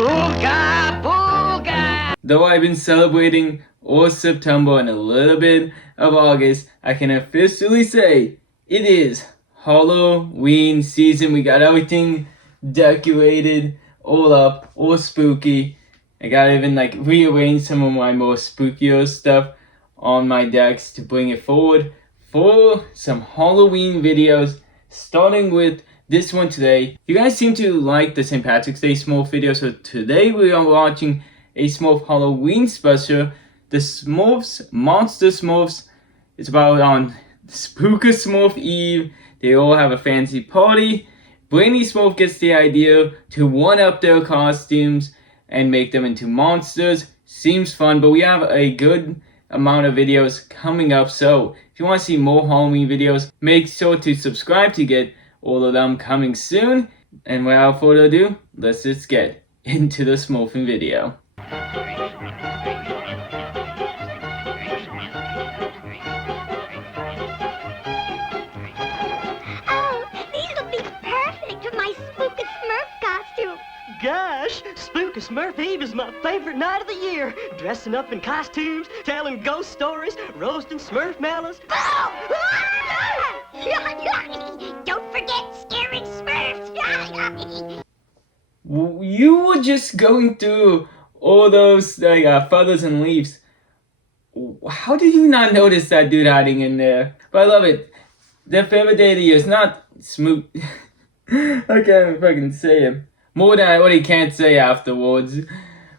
Booga, booga! Though I've been celebrating all September and a little bit of August, I can officially say it is Halloween season. We got everything decorated, all up, all spooky. I gotta even like rearrange some of my more spookier stuff on my decks to bring it forward for some Halloween videos, starting with this one today. You guys seem to like the St. Patrick's Day Smurf video, so today we are watching a Smurf Halloween special, the Smurfs, Monster Smurfs. It's about on Spook Smurf Eve. They all have a fancy party. Brainy Smurf gets the idea to one-up their costumes and make them into monsters. Seems fun, but we have a good amount of videos coming up, so if you want to see more Halloween videos, make sure to subscribe to get all of them coming soon. And without further ado, let's just get into the Smurfing video. Gosh, Spook Smurf Eve is my favorite night of the year. Dressing up in costumes, telling ghost stories, roasting Smurf melons. Don't forget scaring Smurfs. You were just going through all those feathers and leaves. How did you not notice that dude hiding in there? But I love it. Their favorite day of the year is not Smoot. I can't fucking say it. More than I already can't say afterwards.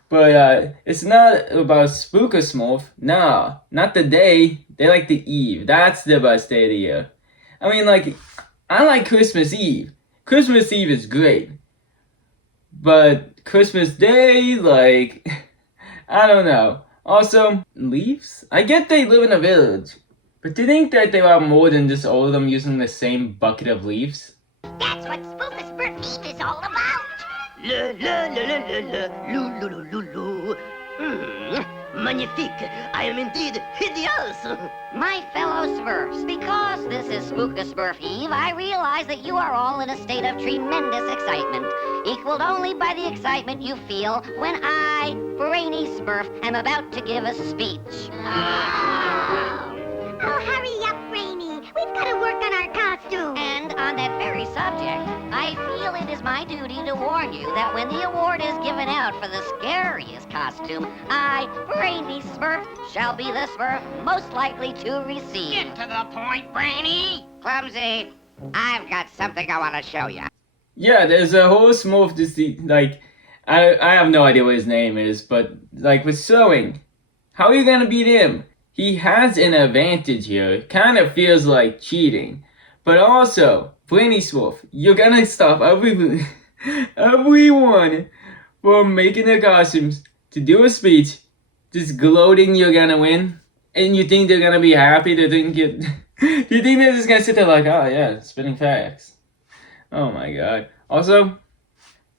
But it's not about Spook Smurf. Nah, not the day. They like the eve. That's the best day of the year. I mean, like, I like Christmas Eve. Christmas Eve is great. But Christmas Day, like, I don't know. Also, leaves? I get they live in a village. But do you think that there are more than just all of them using the same bucket of leaves? That's what Spook Smurf Eve is all about. La la la la la la lu lu lu lu. Magnifique! I am indeed hideous! My fellow Smurfs, because this is Spook Smurf Eve, I realize that you are all in a state of tremendous excitement, equaled only by the excitement you feel when I, Brainy Smurf, am about to give a speech. Oh, hurry up, Brainy. We've got to work on our costume. And on that very subject, I feel it is my duty to warn you that when the award is given out for the scariest costume, I, Brainy Smurf, shall be the Smurf most likely to receive. Get to the point, Brainy! Clumsy, I've got something I want to show you. Yeah, there's a whole Smurf like, I have no idea what his name is, but like with sewing, how are you gonna beat him? He has an advantage here. It kind of feels like cheating. But also, Brainy Smurf, you're gonna stop everyone from making their costumes to do a speech, just gloating you're gonna win, and you think they're gonna be happy to think it. You think they're just gonna sit there like, oh yeah, spitting facts. Oh my god. Also,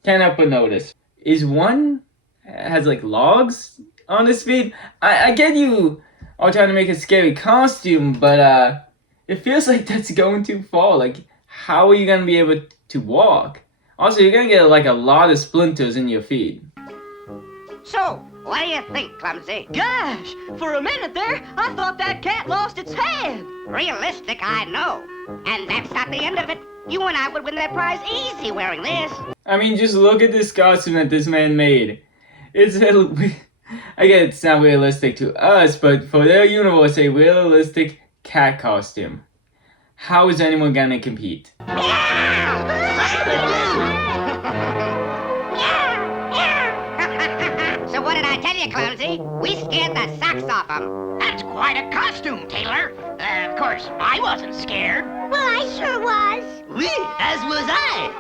can't help but notice, is one has like logs on his feet? I get you all trying to make a scary costume, but it feels like that's going too far. Like, how are you gonna be able to walk? Also, you're gonna get like a lot of splinters in your feet. So, what do you think, Clumsy? Gosh, for a minute there, I thought that cat lost its head. Realistic, I know. And that's not the end of it. You and I would win that prize easy wearing this. I mean, just look at this costume that this man made. It's I get it's not realistic to us, but for their universe, a realistic cat costume. How is anyone gonna compete? So what did I tell you, Clumsy? We scared the socks off them. That's quite a costume, Taylor. Of course, I wasn't scared. Well, I sure was. Oui, as was I.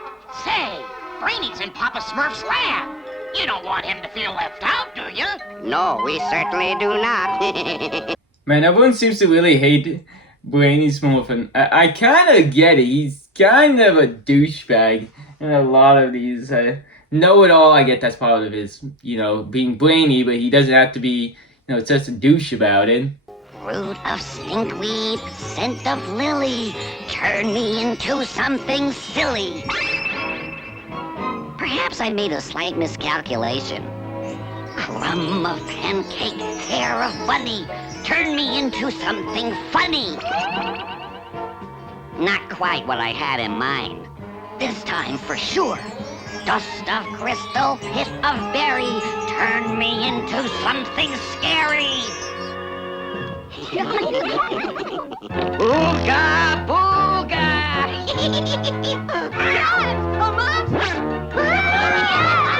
Say, Brainy's in Papa Smurf's lab. You don't want him to feel left out, do you? No, we certainly do not. Man, everyone seems to really hate Brainy Smurf, and I kind of get it. He's kind of a douchebag in a lot of these. Know-it-all, I get that's part of his, being brainy, but he doesn't have to be, such a douche about it. Root of stinkweed, scent of lily, turn me into something silly. Perhaps I made a slight miscalculation. Crumb of pancake, hair of bunny, turn me into something funny. Not quite what I had in mind. This time for sure. Dust of crystal, hit of berry, turn me into something scary. Booga, booga!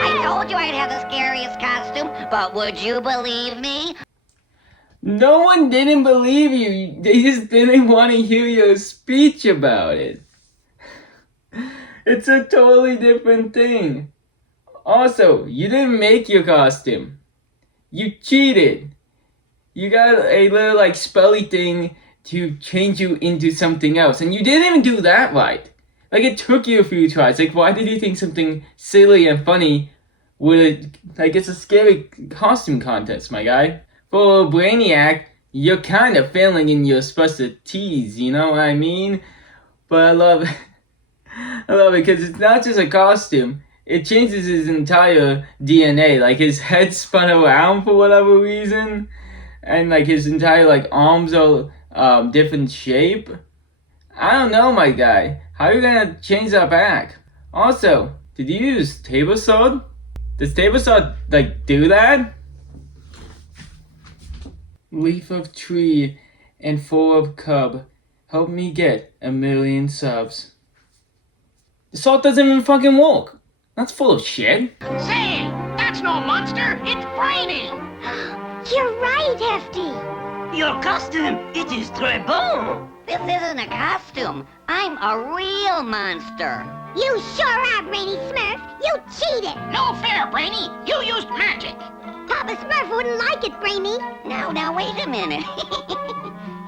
I told you I'd have the scariest costume, but would you believe me? No one didn't believe you. They just didn't want to hear your speech about it. It's a totally different thing. Also, you didn't make your costume. You cheated. You got a little like spelly thing to change you into something else. And you didn't even do that right. Like it took you a few tries. Like why did you think something silly and funny would, like it's a scary costume contest, my guy. For Brainiac, you're kind of failing in your supposed to tease, you know what I mean? But I love it because it's not just a costume. It changes his entire DNA. Like his head spun around for whatever reason, and like his entire like arms are different shape. I don't know, my guy. How are you gonna change that back? Also, did you use table sword? Does table sword like do that? Leaf of tree and full of cub, help me get 1,000,000 subs. The salt doesn't even fucking work. That's full of shit. Say, that's no monster. It's Brainy. You're right, Hefty. Your costume, it is très bon. This isn't a costume. I'm a real monster. You sure are, Brainy Smurf. You cheated. No fair, Brainy. You used magic. Papa Smurf wouldn't like it, Brainy. Now, wait a minute.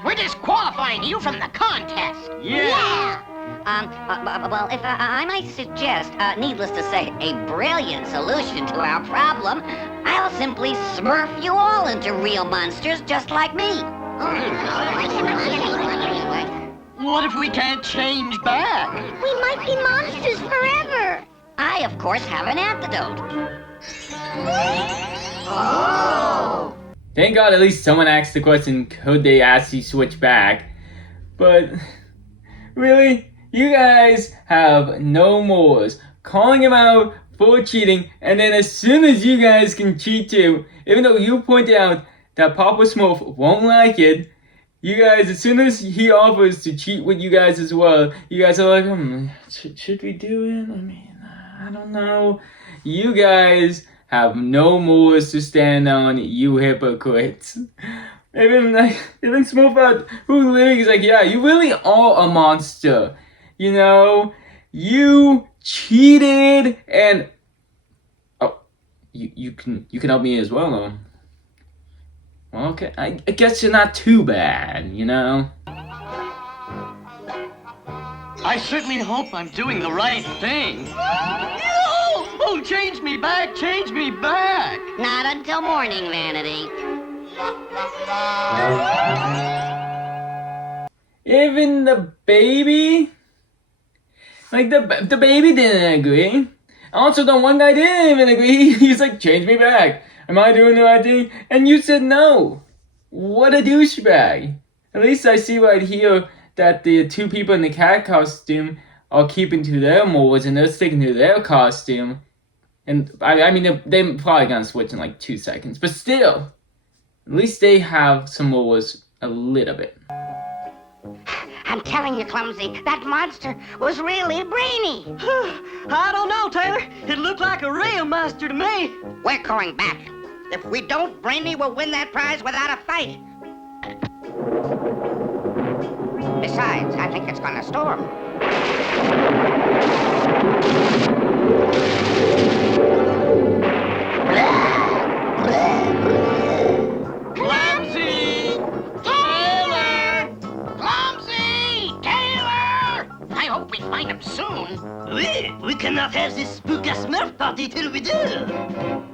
We're disqualifying you from the contest. Yeah. Well, if I might suggest, needless to say, a brilliant solution to our problem, I'll simply smurf you all into real monsters just like me. What if we can't change back? We might be monsters forever. I, of course, have an antidote. Thank God at least someone asked the question, could they actually switch back? But, really? You guys have no mores. Calling him out for cheating, and then as soon as you guys can cheat too, even though you pointed out that Papa Smurf won't like it, you guys, as soon as he offers to cheat with you guys as well, you guys are like, should we do it? I mean, I don't know. You guys have no mores to stand on, you hypocrites. Even Smurf, who literally is like, yeah, you really are a monster. You know, you cheated, and you can help me as well, though. Well, okay, I guess you're not too bad, you know. I certainly hope I'm doing the right thing. No! Oh, change me back, change me back! Not until morning, Vanity. Even the baby? Like, the baby didn't agree. Also, the one guy didn't even agree. He's like, change me back. Am I doing the right thing? And you said no. What a douchebag. At least I see right here that the two people in the cat costume are keeping to their molds and they're sticking to their costume. And, I mean, they're probably gonna switch in like 2 seconds. But still, at least they have some molds a little bit. I'm telling you, Clumsy, that monster was really Brainy. I don't know, Taylor. It looked like a real monster to me. We're going back. If we don't, Brainy will win that prize without a fight. Besides, I think it's gonna storm. Clumsy! Taylor! Clumsy! Taylor! I hope we find him soon. We cannot have this Spook Smurf party till we do.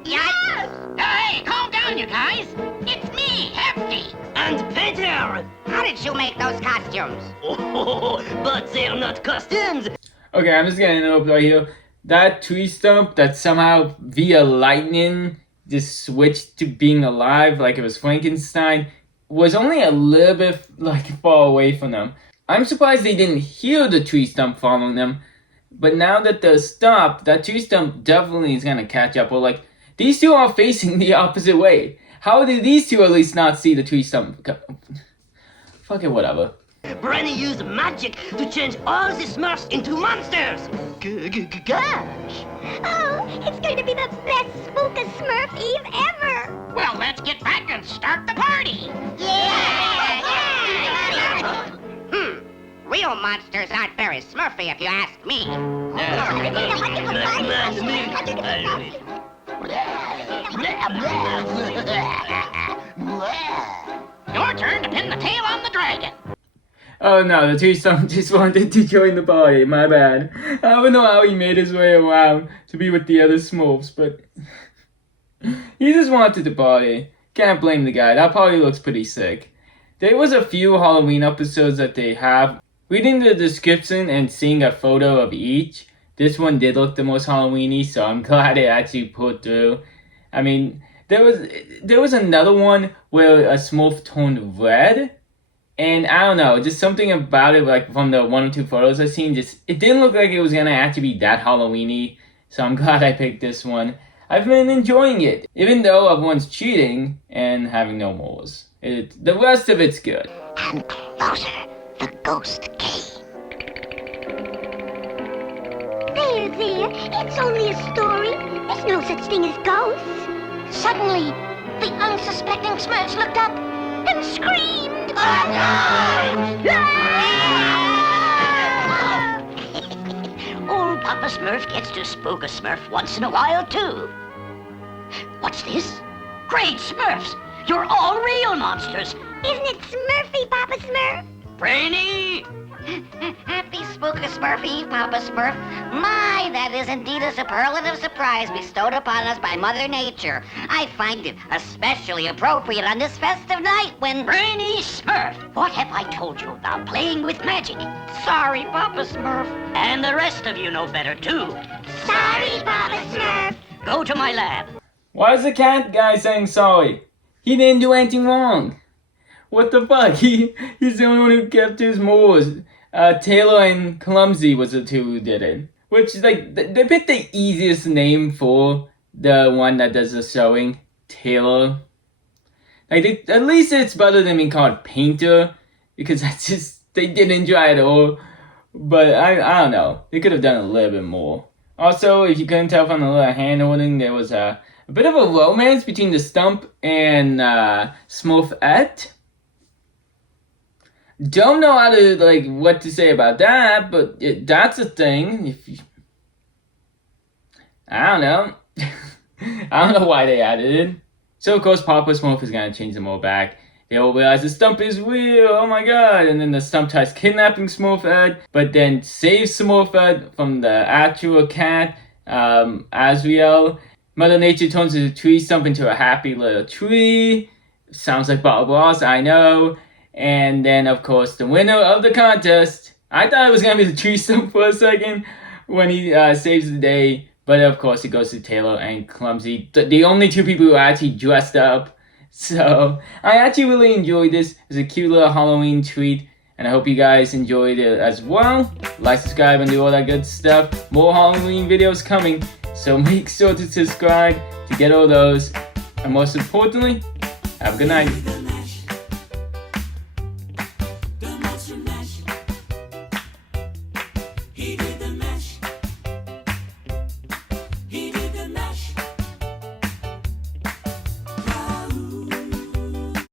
Yes! Hey, calm down, you guys. It's me, Hefty. And Peter! How did you make those costumes? Oh, but they're not costumes. Okay, I'm just gonna interrupt right here. that tree stump that somehow via lightning just switched to being alive like it was Frankenstein was only a little bit like far away from them. I'm surprised they didn't hear the tree stump following them, but now that they're stopped, that tree stump definitely is gonna catch up. Or like, these two are facing the opposite way. How did these two at least not see the tree stump? Fuck it, whatever. Brainy used magic to change all the Smurfs into monsters. Gosh. Oh, it's going to be the best Spook Smurf Eve ever. Well, let's get back and start the party. Yeah! Real monsters aren't very smurfy if you ask me. Your turn to pin the tail on the dragon. Oh no, the tree stump just wanted to join the party, my bad. I don't know how he made his way around to be with the other Smurfs, but he just wanted to party. Can't blame the guy, that party looks pretty sick. There was a few Halloween episodes that they have. Reading the description and seeing a photo of each, this one did look the most Halloween-y, so I'm glad it actually pulled through. I mean, there was another one where a Smurf turned red, and I don't know, just something about it, like from the one or two photos I've seen, just it didn't look like it was gonna actually be that Halloween-y, so I'm glad I picked this one. I've been enjoying it, even though everyone's cheating and having no moles. The rest of it's good. And closer, the ghost came. There, it's only a story. There's no such thing as ghosts. Suddenly, the unsuspecting Smurfs looked up and screamed. Oh, no! Old Papa Smurf gets to spook a Smurf once in a while, too. What's this? Great Smurfs! You're all real monsters! Isn't it Smurfy, Papa Smurf? Brainy! Happy Spooky Smurf Eve, Papa Smurf. My, that is indeed a superlative surprise bestowed upon us by Mother Nature. I find it especially appropriate on this festive night when... Brainy Smurf! What have I told you about playing with magic? Sorry, Papa Smurf. And the rest of you know better, too. Sorry, Papa Smurf. Go to my lab. Why is the cat guy saying sorry? He didn't do anything wrong. What the fuck? He's the only one who kept his moles. Taylor and Clumsy was the two who did it. Which, like, they picked the easiest name for the one that does the sewing. Taylor. Like, at least it's better than being called Painter. Because that's just, they didn't try at all. But I don't know. They could have done a little bit more. Also, if you couldn't tell from the little hand holding, there was a bit of a romance between the Stump and Smurfette. Don't know how to, like, what to say about that, but that's a thing. I don't know. I don't know why they added it. So, of course, Papa Smurf is going to change them all back. They all realize the Stump is real, oh my god. And then the Stump tries kidnapping Smurfette, but then saves Smurfette from the actual cat, Azrael. Mother Nature turns the tree stump into a happy little tree. Sounds like Bob Ross, I know. And then, of course, the winner of the contest. I thought it was going to be the tree stump for a second when he saves the day. But, of course, it goes to Taylor and Clumsy. The only two people who actually dressed up. So, I actually really enjoyed this. It's a cute little Halloween treat. And I hope you guys enjoyed it as well. Like, subscribe, and do all that good stuff. More Halloween videos coming. So make sure to subscribe to get all those. And most importantly, have a good night.